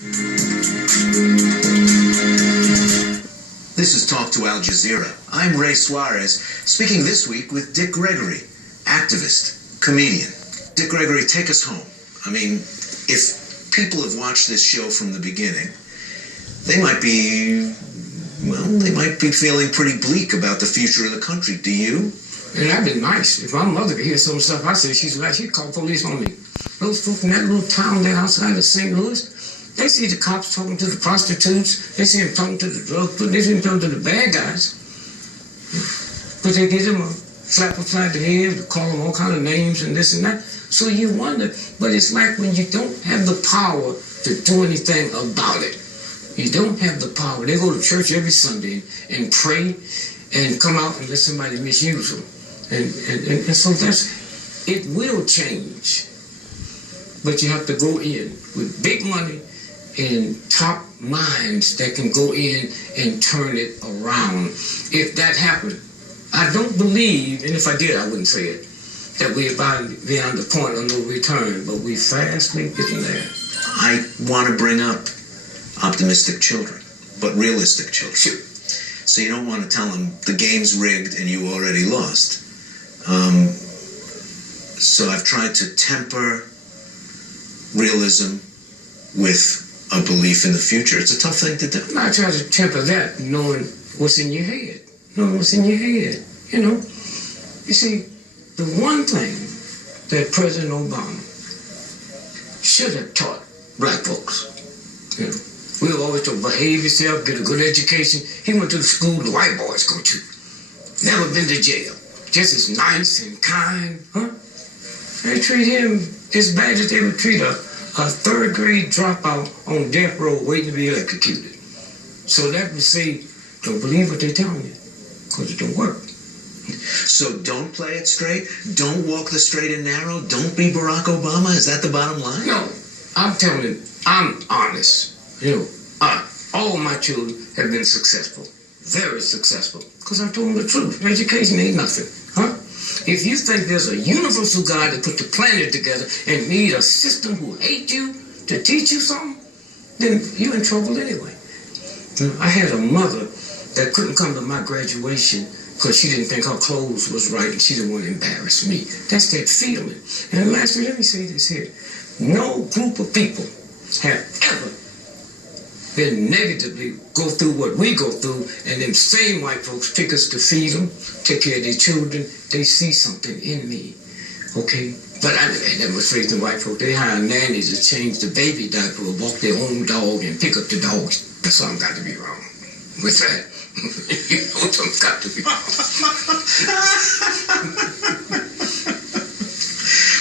This is Talk to Al Jazeera. I'm Ray Suarez, speaking this week with Dick Gregory, activist, comedian. Dick Gregory, take us home. I mean, if people have watched this show from the beginning, they might be feeling pretty bleak about the future of the country. Do you? And that'd be nice. If my mother could hear some stuff I said, she'd call police on me. Those folks in that little town there outside of St. Louis, they see the cops talking to the prostitutes, they see them talking to the drug dealers, they see them talking to the bad guys. But they give them a slap upside the head, call them all kind of names and this and that. So you wonder, but it's like when you don't have the power to do anything about it. You don't have the power. They go to church every Sunday and pray and come out and let somebody misuse them. And so it will change. But you have to go in with big money and top minds that can go in and turn it around. If that happened, I don't believe, and if I did, I wouldn't say it, that we're beyond the point of no return, but we fastly getting there. I want to bring up optimistic children, but realistic children. Sure. So you don't want to tell them the game's rigged and you already lost. So I've tried to temper realism with a belief in the future. It's a tough thing to do. I try to temper that, knowing what's in your head. Knowing what's in your head. You know, you see, the one thing that President Obama should have taught black folks, you know, we always told behave yourself, get a good education. He went to the school the white boys go to. Never been to jail. Just as nice and kind, huh? They treat him as bad as they would treat a third grade dropout on death row waiting to be electrocuted. So that would say, don't believe what they're telling you, because it don't work. So don't play it straight? Don't walk the straight and narrow? Don't be Barack Obama? Is that the bottom line? No, I'm telling you, I'm honest. You know, all my children have been successful, very successful, because I told them the truth. Education ain't nothing, huh? If you think there's a universal God that put the planet together and need a system who hate you to teach you something, then you're in trouble anyway. I had a mother that couldn't come to my graduation because she didn't think her clothes was right and she didn't want to embarrass me. That's that feeling. And lastly, let me say this here. No group of people have ever been negatively go through what we go through, and them same white folks pick us to feed them, take care of their children. They see something in me, okay? But I never afraid the white folks. They hire nannies to change the baby diaper or walk their own dog and pick up the dogs. Something got to be wrong with that. You know, something's got to be wrong.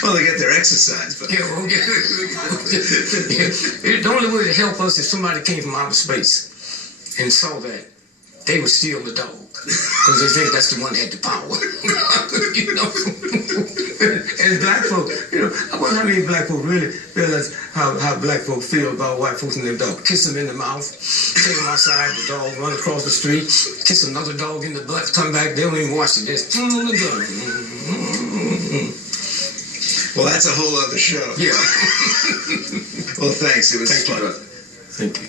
Well, they get their exercise, but... Yeah, well, yeah. The only way to help us if somebody came from outer space and saw that, they would steal the dog. Because they think that's the one that had the power. You know? And black folk, you know, I wonder how many black folk really realize how black folk feel about white folks and their dog. Kiss them in the mouth, take them outside, the dog run across the street, kiss another dog in the butt, come back, they don't even watch it. They just on the gun. Well, that's a whole other show. Yeah. Well, thanks. It was Thank fun. you, brother. Thank you.